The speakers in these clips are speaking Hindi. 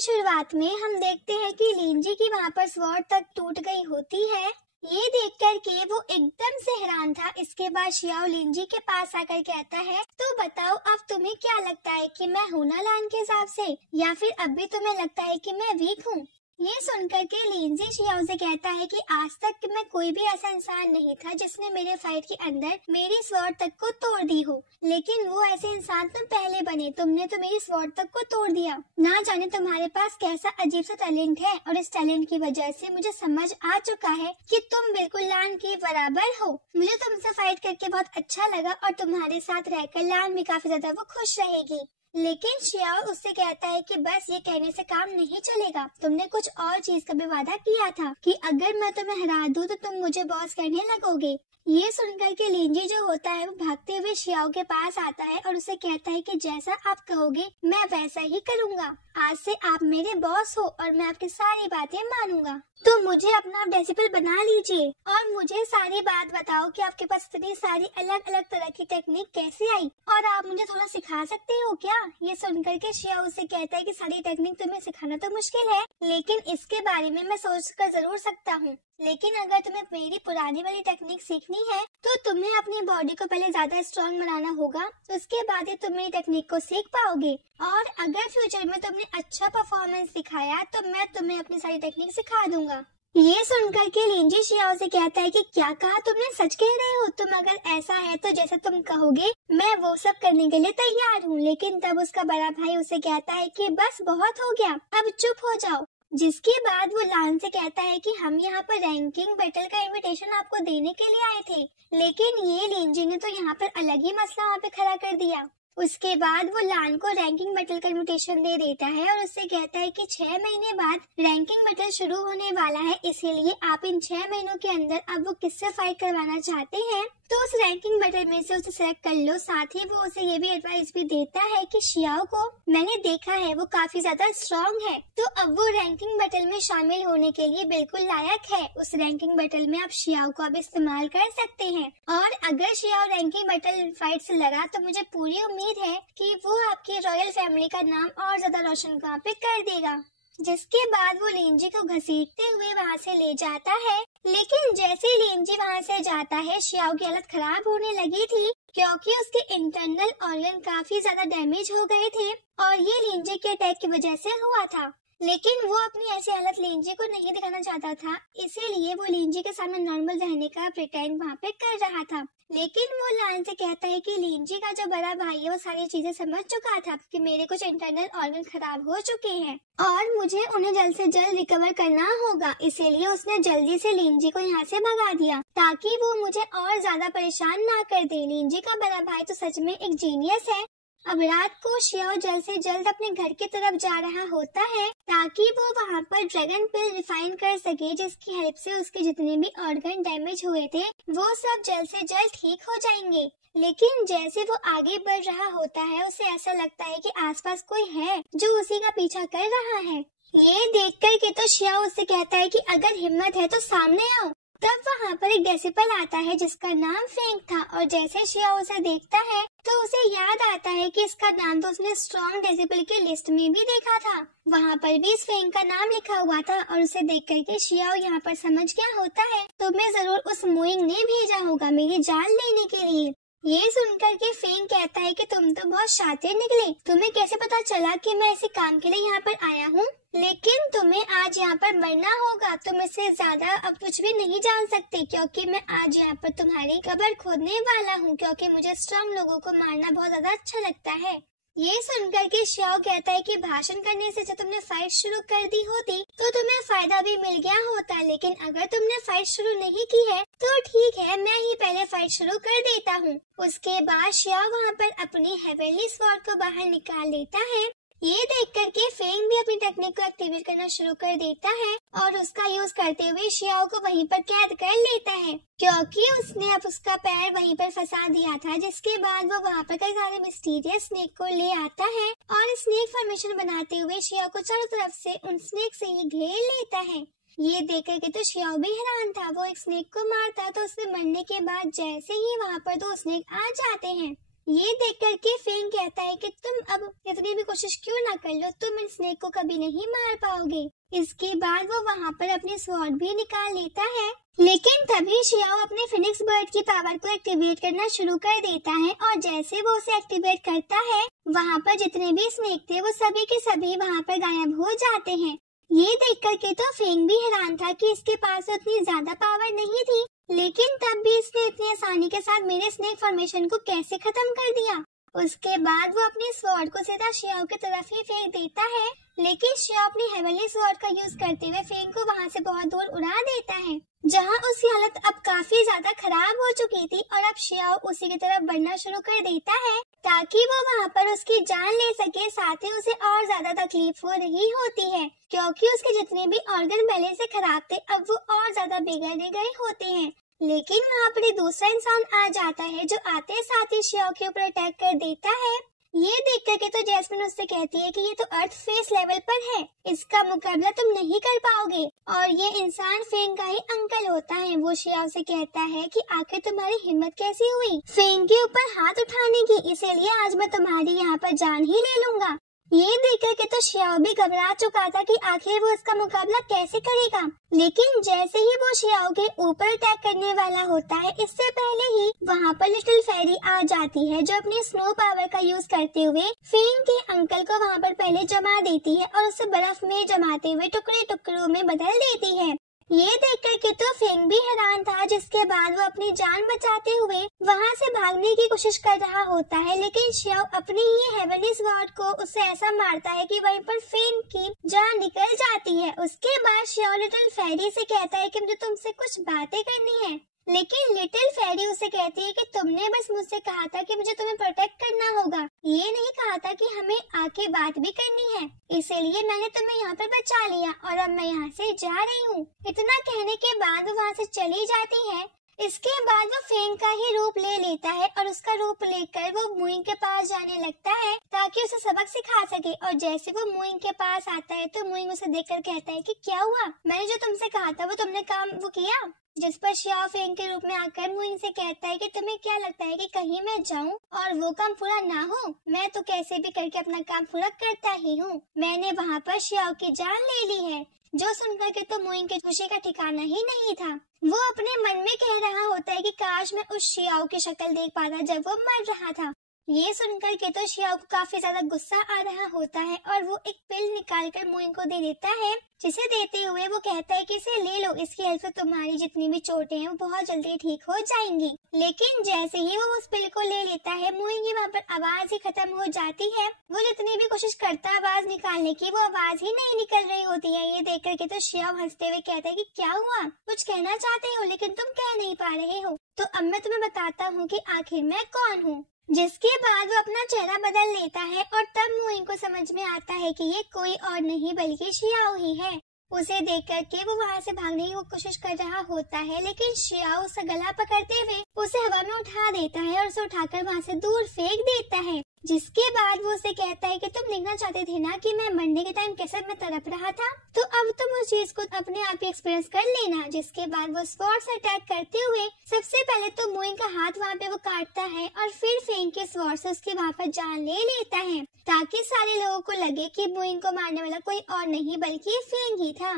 शुरुआत में हम देखते हैं कि लिंजी की वहाँ पर स्वॉर्ड तक टूट गई होती है। ये देखकर के वो एकदम से हैरान था। इसके बाद शियाओ लिंजी के पास आकर कहता है, तो बताओ अब तुम्हें क्या लगता है कि मैं हूं ना लान के हिसाब से, या फिर अब भी तुम्हें लगता है कि मैं वीक हूँ? ये सुनकर के लिंजी शियाओ से कहता है कि आज तक मैं कोई भी ऐसा इंसान नहीं था जिसने मेरे फाइट के अंदर मेरी स्वॉर्ड तक को तोड़ दी हो, लेकिन वो ऐसे इंसान तुम पहले बने, तुमने तो मेरी स्वॉर्ड तक को तोड़ दिया। ना जाने तुम्हारे पास कैसा अजीब सा टैलेंट है, और इस टैलेंट की वजह से मुझे समझ आ चुका है कि तुम बिल्कुल लान के बराबर हो। मुझे तुमसे फाइट करके बहुत अच्छा लगा और तुम्हारे साथ रहकर लान भी काफी ज्यादा वो खुश रहेगी। लेकिन शियाओ उससे कहता है कि बस ये कहने से काम नहीं चलेगा, तुमने कुछ और चीज का भी वादा किया था कि अगर मैं तुम्हें हरा दूं तो तुम मुझे बॉस कहने लगोगे। ये सुनकर के लिंजी जो होता है वो भागते हुए शियाओ के पास आता है और उसे कहता है कि जैसा आप कहोगे मैं वैसा ही करूँगा। आज से आप मेरे बॉस हो और मैं आपकी सारी बातें मानूंगा। तो मुझे अपना डेसिबल बना लीजिए और मुझे सारी बात बताओ कि आपके पास इतनी सारी अलग अलग तरह की टेक्निक कैसे आई, और आप मुझे थोड़ा सिखा सकते हो क्या? ये सुनकर के शियाओ उसे कहता है कि सारी टेक्निक तुम्हें सिखाना तो मुश्किल है, लेकिन इसके बारे में मैं सोच कर जरूर सकता हूँ। लेकिन अगर तुम्हें मेरी पुरानी वाली टेक्निक सीखनी है तो तुम्हें अपनी बॉडी को पहले ज्यादा स्ट्रॉन्ग बनाना होगा, उसके बाद ही तुम मेरी टेक्निक को सीख पाओगे। और अगर फ्यूचर में तुमने अच्छा परफॉर्मेंस दिखाया तो मैं तुम्हें अपनी सारी टेक्निक सिखा दूंगा। ये सुनकर के लिंजी शियाओ से कहता है कि क्या कहा तुमने, सच कह रहे हो? तुम अगर ऐसा है तो जैसा तुम कहोगे मैं वो सब करने के लिए तैयार हूँ। लेकिन तब उसका बड़ा भाई उसे कहता है कि बस बहुत हो गया, अब चुप हो जाओ। जिसके बाद वो लान से कहता है कि हम यहाँ पर रैंकिंग बैटल का इनविटेशन आपको देने के लिए आए थे, लेकिन ये लिंजी ने तो यहाँ पर अलग ही मसला वहाँ पे खड़ा कर दिया। उसके बाद वो लान को रैंकिंग बैटल का इनविटेशन दे देता है और उससे कहता है कि 6 महीने बाद रैंकिंग बैटल शुरू होने वाला है, इसीलिए आप इन 6 महीनों के अंदर अब वो किससे फाइट करवाना चाहते हैं तो उस रैंकिंग बैटल में से उसे सेलेक्ट कर लो। साथ ही वो उसे ये भी एडवाइस भी देता है कि शियाओ को मैंने देखा है वो काफी ज्यादा स्ट्रॉन्ग है, तो अब वो रैंकिंग बैटल में शामिल होने के लिए बिल्कुल लायक है। उस रैंकिंग बैटल में आप शियाओ को अब इस्तेमाल कर सकते हैं, और अगर शियाओ रैंकिंग बैटल फाइट से लड़ा तो मुझे पूरी उम्मीद है कि वो आपकी रॉयल फैमिली का नाम और ज्यादा रोशन वहाँ पे कर देगा। जिसके बाद वो लिंजी को घसीटते हुए वहाँ से ले जाता है, लेकिन जैसे लिंजी वहाँ से जाता है शियाओ की हालत खराब होने लगी थी क्योंकि उसके इंटरनल ऑर्गन काफी ज्यादा डैमेज हो गए थे और ये लिंजी के अटैक की वजह से हुआ था। लेकिन वो अपनी ऐसी हालत लिंजी को नहीं दिखाना चाहता था, इसीलिए वो लिंजी के सामने नॉर्मल रहने का प्रिटेंड वहाँ पे कर रहा था। लेकिन वो लान से कहता है कि लिंजी का जो बड़ा भाई है वो सारी चीजें समझ चुका था कि मेरे कुछ इंटरनल ऑर्गन खराब हो चुके हैं और मुझे उन्हें जल्द से जल्द रिकवर करना होगा, इसीलिए उसने जल्दी से लिंजी को यहाँ से भगा दिया ताकि वो मुझे और ज्यादा परेशान ना कर दे। लिंजी का बड़ा भाई तो सच में एक जीनियस है। अब रात को शियाओ जल्द से जल्द अपने घर की तरफ जा रहा होता है ताकि वो वहाँ पर ड्रैगन पिल रिफाइन कर सके, जिसकी हेल्प से उसके जितने भी ऑर्गन डैमेज हुए थे वो सब जल्द से जल्द ठीक हो जाएंगे। लेकिन जैसे वो आगे बढ़ रहा होता है उसे ऐसा लगता है कि आसपास कोई है जो उसी का पीछा कर रहा है। ये देख कर के तो शियाओ उससे कहता है कि अगर हिम्मत है तो सामने आओ। तब वहाँ पर एक डेसिबल आता है जिसका नाम फेंग था, और जैसे शियाओ उसे देखता है तो उसे याद आता है कि इसका नाम तो उसने स्ट्रॉन्ग डेसिबल की लिस्ट में भी देखा था, वहाँ पर भी इस फेंग का नाम लिखा हुआ था। और उसे देख करके शियाओ यहाँ पर समझ गया होता है तो मैं जरूर उस मोइंग ने भेजा होगा मेरी जान लेने के लिए। ये सुनकर के फेंग कहता है कि तुम तो बहुत शातिर निकले, तुम्हें कैसे पता चला कि मैं इसी काम के लिए यहाँ पर आया हूँ? लेकिन तुम्हें आज यहाँ पर मरना होगा, तुम इससे ज्यादा अब कुछ भी नहीं जान सकते क्योंकि मैं आज यहाँ पर तुम्हारी कब्र खोदने वाला हूँ, क्योंकि मुझे स्ट्रॉन्ग लोगों को मारना बहुत ज्यादा अच्छा लगता है। ये सुनकर के शियाओ कहता है कि भाषण करने से जब तुमने फाइट शुरू कर दी होती तो तुम्हें फायदा भी मिल गया होता, लेकिन अगर तुमने फाइट शुरू नहीं की है तो ठीक है मैं ही पहले फाइट शुरू कर देता हूँ। उसके बाद शियाओ वहाँ पर अपनी हेवनली स्वॉर्ड को बाहर निकाल लेता है। ये देख करके फेंग भी अपनी टेक्निक को एक्टिवेट करना शुरू कर देता है और उसका यूज करते हुए शियाओ को वहीं पर कैद कर लेता है क्योंकि उसने अब उसका पैर वहीं पर फंसा दिया था। जिसके बाद वो वहाँ पर कई सारे मिस्टीरियस स्नेक को ले आता है और स्नेक फॉर्मेशन बनाते हुए शियाओ को चारों तरफ से उन स्नेक से ही घेर लेता है। ये देख करके तो शियाओ भी हैरान था, वो एक स्नेक को मारता तो उससे मरने के बाद जैसे ही वहाँ पर 2 स्नेक आ जाते हैं ये देख करके फेंग कहता है कि तुम अब कितनी भी कोशिश क्यों ना कर लो, तुम इन स्नेक को कभी नहीं मार पाओगे। इसके बाद वो वहाँ पर अपनी स्वॉर्ड भी निकाल लेता है, लेकिन तभी शियाओ अपने फिनिक्स बर्ड की पावर को एक्टिवेट करना शुरू कर देता है और जैसे वो उसे एक्टिवेट करता है वहाँ पर जितने भी स्नेक थे वो सभी के सभी वहाँ पर गायब हो जाते हैं। ये देख करके तो फेंग भी हैरान था कि इसके पास उतनी ज्यादा पावर नहीं थी, लेकिन तब भी इसने इतनी आसानी के साथ मेरे स्नेक फॉर्मेशन को कैसे खत्म कर दिया। उसके बाद वो अपनी स्वॉर्ड को सीधा शियाओ की तरफ ही फेंक देता है, लेकिन शियाओ अपनी हेवनली स्वॉर्ड का यूज करते हुए फेंग को वहाँ से बहुत दूर उड़ा देता है, जहाँ उसकी हालत अब काफी ज्यादा खराब हो चुकी थी और अब शियाओ उसी की तरफ बढ़ना शुरू कर देता है ताकि वो वहाँ पर उसकी जान ले सके। साथ ही उसे और ज्यादा तकलीफ हो रही होती है क्योंकि उसके जितने भी ऑर्गन पहले से खराब थे अब वो और ज्यादा बिगड़ने गए होते हैं। लेकिन वहाँ पर दूसरा इंसान आ जाता है जो आते साथ ही शियाओ के ऊपर अटैक कर देता है। ये देख करके तो जैस्मिन उससे कहती है कि ये तो अर्थ फेस लेवल पर है, इसका मुकाबला तुम नहीं कर पाओगे। और ये इंसान फेंग का ही अंकल होता है। वो शियाओ से कहता है कि आखिर तुम्हारी हिम्मत कैसी हुई फेंग के ऊपर हाथ उठाने की, इसीलिए आज मैं तुम्हारी यहाँ पर जान ही ले लूंगा। ये देख करके तो शियाओ भी घबरा चुका था कि आखिर वो इसका मुकाबला कैसे करेगा, लेकिन जैसे ही वो शियाओ के ऊपर अटैक करने वाला होता है इससे पहले ही वहाँ पर लिटिल फेरी आ जाती है जो अपनी स्नो पावर का यूज करते हुए फेंग के अंकल को वहाँ पर पहले जमा देती है और उसे बर्फ में जमाते हुए टुकड़े टुकड़ों में बदल देती है। ये देख करके तो फेंग भी हैरान था, जिसके बाद वो अपनी जान बचाते हुए वहाँ से भागने की कोशिश कर रहा होता है, लेकिन शियाओ अपनी ही हेवनली स्वॉर्ड को उससे ऐसा मारता है कि वहीं पर फेंग की जान निकल जाती है। उसके बाद शियाओ लिटिल फेरी से कहता है कि मुझे तुमसे कुछ बातें करनी है, लेकिन लिटिल फेरी उसे कहती है कि तुमने बस मुझसे कहा था कि मुझे तुम्हें प्रोटेक्ट करना होगा, ये नहीं कहा था कि हमें आके बात भी करनी है, इसीलिए मैंने तुम्हें यहाँ पर बचा लिया और अब मैं यहाँ से जा रही हूँ। इतना कहने के बाद वो वहाँ से चली जाती है। इसके बाद वो फेंग का ही रूप ले लेता है और उसका रूप लेकर वो मुइंग के पास जाने लगता है ताकि उसे सबक सिखा सके। और जैसे वो मुइंग के पास आता है तो मुइंग उसे देखकर कहता है कि क्या हुआ, मैंने जो तुमसे कहा था वो तुमने काम वो किया। जिस पर शियाओ फेंग के रूप में आकर मुइंग से कहता है कि तुम्हें क्या लगता है कि कहीं मैं जाऊं और वो काम पूरा ना हो, मैं तो कैसे भी करके अपना काम पूरा करता ही हूँ। मैंने वहाँ पर शियाओ की जान ले ली है। जो सुनकर के तो मुइंग की खुशी का ठिकाना ही नहीं था। वो अपने मन में कह रहा होता है कि काश मैं उस शियाओ की शक्ल देख पाता जब वो मर रहा था। ये सुनकर के तो शियाओ को काफी ज्यादा गुस्सा आ रहा होता है और वो एक पिल निकाल कर मुइंग को दे देता है, जिसे देते हुए वो कहता है कि इसे ले लो, इसकी हेल्प से तुम्हारी जितनी भी चोटें हैं वो बहुत जल्दी ठीक हो जाएंगी। लेकिन जैसे ही वो उस पिल को ले लेता है मुइंग की वहाँ पर आवाज ही खत्म हो जाती है। वो जितनी भी कोशिश करता आवाज निकालने की वो आवाज ही नहीं निकल रही होती है। ये देख करके तो शियाओ हंसते हुए कहता है कि क्या हुआ, कुछ कहना चाहते हो लेकिन तुम कह नहीं पा रहे हो, तो अब मैं तुम्हें बताता हूँ कि आखिर मैं कौन हूँ। जिसके बाद वो अपना चेहरा बदल लेता है और तब मुइंग को समझ में आता है कि ये कोई और नहीं बल्कि शियाओ ही है। उसे देख करके वो वहाँ से भागने की कोशिश कर रहा होता है, लेकिन शियाओ उसका गला पकड़ते हुए उसे हवा में उठा देता है और उसे उठाकर वहाँ से दूर फेंक देता है। जिसके बाद वो उसे कहता है कि तुम देखना चाहते थे ना कि मैं मरने के टाइम कैसे मैं तड़प रहा था, तो अब तुम उस चीज को अपने आप ही एक्सपीरियंस कर लेना। जिसके बाद वो स्वॉर्ड से अटैक करते हुए सबसे पहले तो मुइंग का हाथ वहाँ पे वो काटता है और फिर फेंग के स्वॉर्ड से उसकी वहाँ पर जान ले लेता है, ताकि सारे लोगों को लगे कि मुइंग को मारने वाला कोई और नहीं बल्कि फेंग ही था।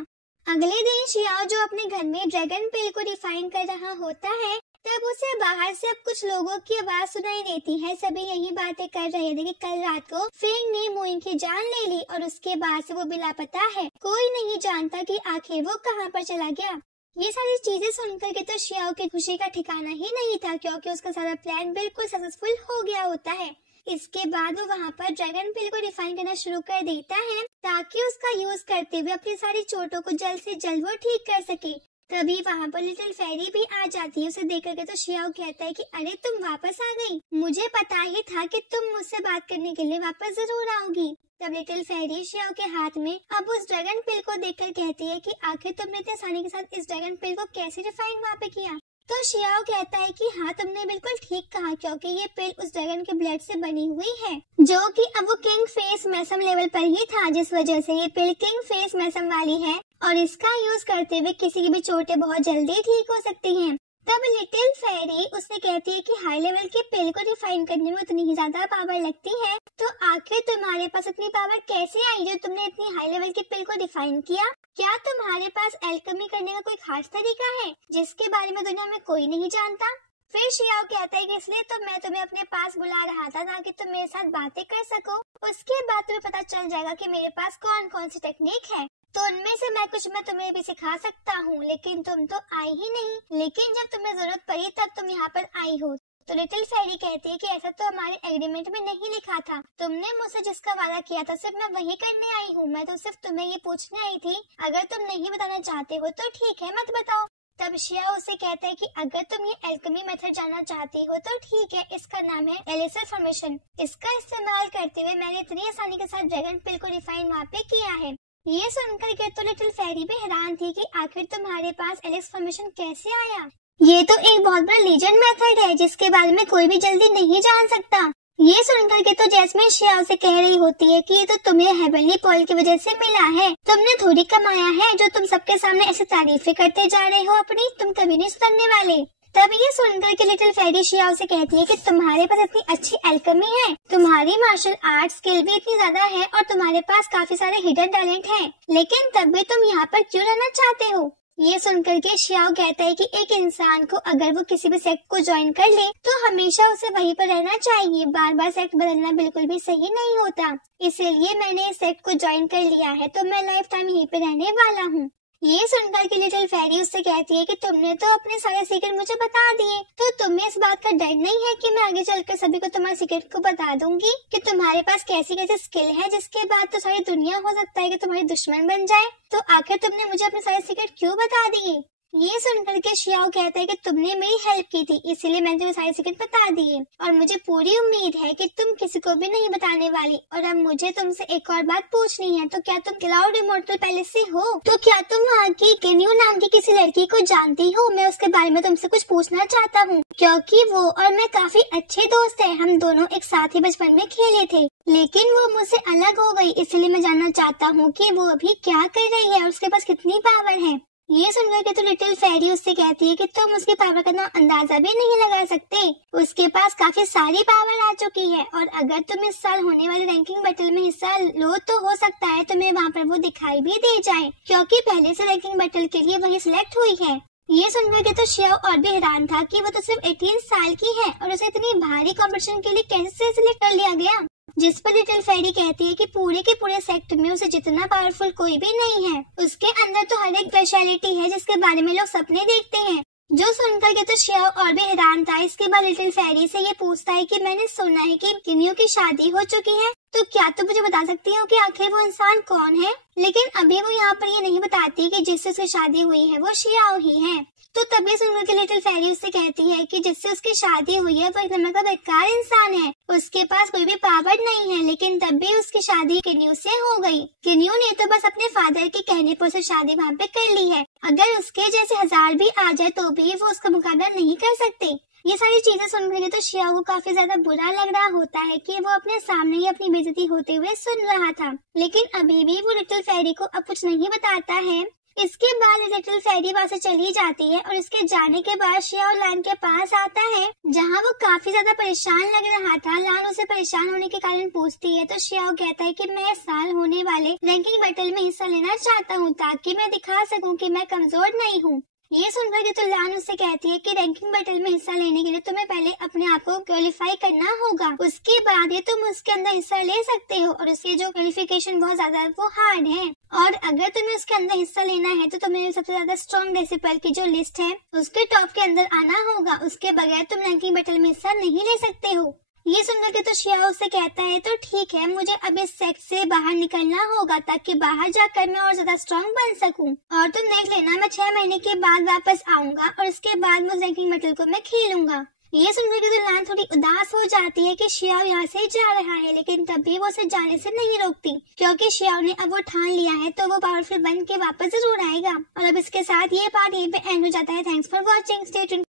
अगले दिन शियाओ जो अपने घर में ड्रैगन पिल को रिफाइन कर रहा होता है, तब उसे बाहर से अब कुछ लोगों की आवाज सुनाई देती है। सभी यही बातें कर रहे थे कि कल रात को फेंग ने मुइंग की जान ले ली और उसके बाद से वो बेलापता है। कोई नहीं जानता कि आखिर वो कहाँ पर चला गया। ये सारी चीजें सुनकर के तो शियाओ की खुशी का ठिकाना ही नहीं था, क्योंकि उसका सारा प्लान बिल्कुल सक्सेसफुल हो गया होता है। इसके बाद वो वहाँ पर ड्रैगन पिल को रिफाइन करना शुरू कर देता है ताकि उसका यूज करते हुए अपनी सारी चोटों को जल्द से जल्द वो ठीक कर सके। तभी वहाँ पर लिटिल फेरी भी आ जाती है। उसे देख करके तो शियाओ कहता है कि अरे तुम वापस आ गई, मुझे पता ही था कि तुम मुझसे बात करने के लिए वापस जरूर आओगी। तब लिटिल फेरी शियाओ के हाथ में अब उस ड्रैगन पिल को देखकर कहती है कि आखिर तुमने इतनी आसानी के साथ इस ड्रैगन पिल को कैसे रिफाइन वहाँ पे किया। तो शियाओ कहता है कि हाँ तुमने बिल्कुल ठीक कहा, क्योंकि ये पिल उस ड्रैगन के ब्लड से बनी हुई है, जो कि अब वो किंग फेस मैसम लेवल पर ही था, जिस वजह से ये पिल किंग फेस मैसम वाली है और इसका यूज करते हुए किसी की भी चोटें बहुत जल्दी ठीक हो सकती हैं। तब लिटिल फेरी उससे कहती है कि हाई लेवल के पिल को डिफाइन करने में उतनी ही ज्यादा पावर लगती है, तो आखिर तुम्हारे पास इतनी पावर कैसे आई जो तुमने इतनी हाई लेवल के पिल को डिफाइन किया? क्या तुम्हारे पास एल्केमी करने का कोई खास तरीका है जिसके बारे में दुनिया में कोई नहीं जानता? फिर शियाओ कहता है कि इसलिए तो मैं तुम्हें अपने पास बुला रहा था ताकि तुम मेरे साथ बातें कर सको। उसके बाद तुम्हें पता चल जाएगा कि मेरे पास कौन कौन सी टेक्निक है, तो उनमें से मैं तुम्हें भी सिखा सकता हूँ, लेकिन तुम तो आई ही नहीं। लेकिन जब तुम्हें जरूरत पड़ी तब तुम यहाँ पर आई हो। तो लिटिल फेरी कहती है कि ऐसा तो हमारे एग्रीमेंट में नहीं लिखा था, तुमने मुझसे जिसका वादा किया था सिर्फ मैं वही करने आई हूँ। मैं तो सिर्फ तुम्हें ये पूछने आई थी, अगर तुम नहीं बताना चाहते हो तो ठीक है, मत बताओ। तब शियाओ उसे कहता है कि अगर तुम ये एल्केमी मेथड जानना चाहती हो तो ठीक है, इसका नाम है एलिसर फॉर्मेशन। इसका इस्तेमाल करते हुए मैंने इतनी आसानी के साथ ड्रैगन पिल को डिफाइन वहाँ पे किया है। ये सुनकर के तो लिटिल फेरी भी हैरान थी कि आखिर तुम्हारे पास एलिस फॉर्मेशन कैसे आया। ये तो एक बहुत बड़ा लीजेंड मेथड है जिसके बारे में कोई भी जल्दी नहीं जान सकता। ये सुनकर के तो जैस्मिन शियाओ से कह रही होती है कि ये तो तुम्हें हेवनली पर्ल की वजह से मिला है, तुमने थोड़ी कमाया है जो तुम सबके सामने ऐसे तारीफें करते जा रहे हो अपनी, तुम कभी नहीं सुधरने वाले। तब ये सुनकर के लिटिल फेरी शियाओ से कहती है कि तुम्हारे पास इतनी अच्छी एल्केमी है, तुम्हारी मार्शल आर्ट स्किल भी इतनी ज्यादा है और तुम्हारे पास काफी सारे हिडन टैलेंट हैं, लेकिन तब भी तुम यहाँ पर क्यों रहना चाहते हो? ये सुनकर के शियाओ कहता है कि एक इंसान को अगर वो किसी भी सेक्ट को ज्वाइन कर ले तो हमेशा उसे वहीं पर रहना चाहिए, बार बार सेक्ट बदलना बिल्कुल भी सही नहीं होता। इसलिए मैंने इस सेक्ट को ज्वाइन कर लिया है, तो मैं लाइफ टाइम यहीं पे रहने वाला हूँ। ये सुनकर के लिटिल फेरी उससे कहती है कि तुमने तो अपने सारे सीक्रेट मुझे बता दिए, तो तुम्हें इस बात का डर नहीं है कि मैं आगे चलकर सभी को तुम्हारे सीक्रेट को बता दूंगी कि तुम्हारे पास कैसी कैसी स्किल है जिसके बाद तो सारी दुनिया हो सकता है कि तुम्हारी दुश्मन बन जाए। तो आखिर तुमने मुझे अपने सारे सीक्रेट क्यों बता दिए? ये सुनकर के शियाओ कहता है कि तुमने मेरी हेल्प की थी इसलिए मैंने तुम्हें सारे सीक्रेट बता दिए और मुझे पूरी उम्मीद है कि तुम किसी को भी नहीं बताने वाली। और अब मुझे तुमसे एक और बात पूछनी है, तो क्या तुम क्लाउड इमॉर्टल पैलेस से हो? तो क्या तुम वहाँ की केन्यू नाम की किसी लड़की को जानती हो? मैं उसके बारे में तुमसे कुछ पूछना चाहता हूँ क्योंकि वो और मैं काफी अच्छे दोस्त है, हम दोनों एक साथ ही बचपन में खेले थे, लेकिन वो मुझसे अलग हो गई, इसलिए मैं जानना चाहता हूँ कि वो अभी क्या कर रही है और उसके पास कितनी पावर है। ये सुनकर के तो लिटिल फेरी उससे कहती है कि तुम उसकी पावर का अंदाजा भी नहीं लगा सकते, उसके पास काफी सारी पावर आ चुकी है और अगर तुम इस साल होने वाले रैंकिंग बैटल में हिस्सा लो तो हो सकता है तुम्हें वहाँ पर वो दिखाई भी दे जाए क्योंकि पहले से रैंकिंग बैटल के लिए वही सिलेक्ट हुई है। ये सुनकर के तो शियाओ और भी हैरान था कि वो तो सिर्फ 18 साल की है और उसे इतनी भारी कंपटीशन के लिए कैसे सिलेक्ट कर लिया गया। जिस पर लिटिल फेरी कहती है कि पूरे के पूरे सेक्ट में उसे जितना पावरफुल कोई भी नहीं है, उसके अंदर तो हर एक स्पेशलिटी है जिसके बारे में लोग सपने देखते हैं। जो सुनकर के तो शियाओ और भी हैरान था। इसके बाद लिटिल फेरी से ये पूछता है कि मैंने सुना है कि केन्यू की शादी हो चुकी है, तो क्या तुम मुझे बता सकती हो कि आखिर वो इंसान कौन है? लेकिन अभी वो यहाँ पर ये नहीं बताती कि जिससे उसकी शादी हुई है वो शियाओ ही है। तो तभी सुनकर के लिटिल फेरी उससे कहती है कि जिससे उसकी शादी हुई है वो एक नंबर का बेकार इंसान है, उसके पास कोई भी पावर नहीं है, लेकिन तब भी उसकी शादी केन्यू से हो गई। केन्यू ने तो बस अपने फादर के कहने पर उसे शादी वहाँ पे कर ली है, अगर उसके जैसे 1000 भी आ जाए तो भी वो उसका मुकाबला नहीं कर सकते। ये सारी चीजें सुनकर के तो शियाओ को काफी ज्यादा बुरा लग रहा होता है कि वो अपने सामने ही अपनी बेइज्जती होते हुए सुन रहा था, लेकिन अभी भी वो लिटिल फेरी को अब कुछ नहीं बताता है। इसके बाद लिटिल फेरी वहाँ से चली जाती है और उसके जाने के बाद शियाओ लान के पास आता है जहाँ वो काफी ज्यादा परेशान लग रहा था। लान उसे परेशान होने के कारण पूछती है तो शियाओ कहता है कि मैं इस साल होने वाले रैंकिंग बैटल में हिस्सा लेना चाहता हूँ ताकि मैं दिखा सकूँ कि मैं कमजोर नहीं हूँ। ये सुनकर के तो लान उससे कहती है कि रैंकिंग बैटल में हिस्सा लेने के लिए तुम्हें पहले अपने आप को क्वालिफाई करना होगा, उसके बाद ही तुम उसके अंदर हिस्सा ले सकते हो और उसके जो क्वालिफिकेशन बहुत ज्यादा वो हार्ड है और अगर तुम्हें उसके अंदर हिस्सा लेना है तो तुम्हें सबसे ज्यादा स्ट्रॉन्ग डेसिबल की जो लिस्ट है उसके टॉप के अंदर आना होगा, उसके बगैर तुम रैंकिंग बैटल में हिस्सा नहीं ले सकते हो। ये सुनकर के तो शियाओ से कहता है तो ठीक है, मुझे अब इस सेक्ट से बाहर निकलना होगा ताकि बाहर जाकर मैं और ज्यादा स्ट्रॉन्ग बन सकूं और तुम देख लेना मैं 6 महीने के बाद वापस आऊंगा और उसके बाद मैं रैंकिंग बैटल को मैं खेलूंगा। ये सुनकर के तो लान थोड़ी उदास हो जाती है कि शियाओ यहाँ से जा रहा है, लेकिन तभी वो उसे जाने से नहीं रोकती क्योंकि शियाओ ने अब वो ठान लिया है तो वो पावरफुल बन के वापस जरूर आएगा। और अब इसके साथ ये पार्ट यहीं पे एंड हो जाता है। Thanks for watching, stay tuned.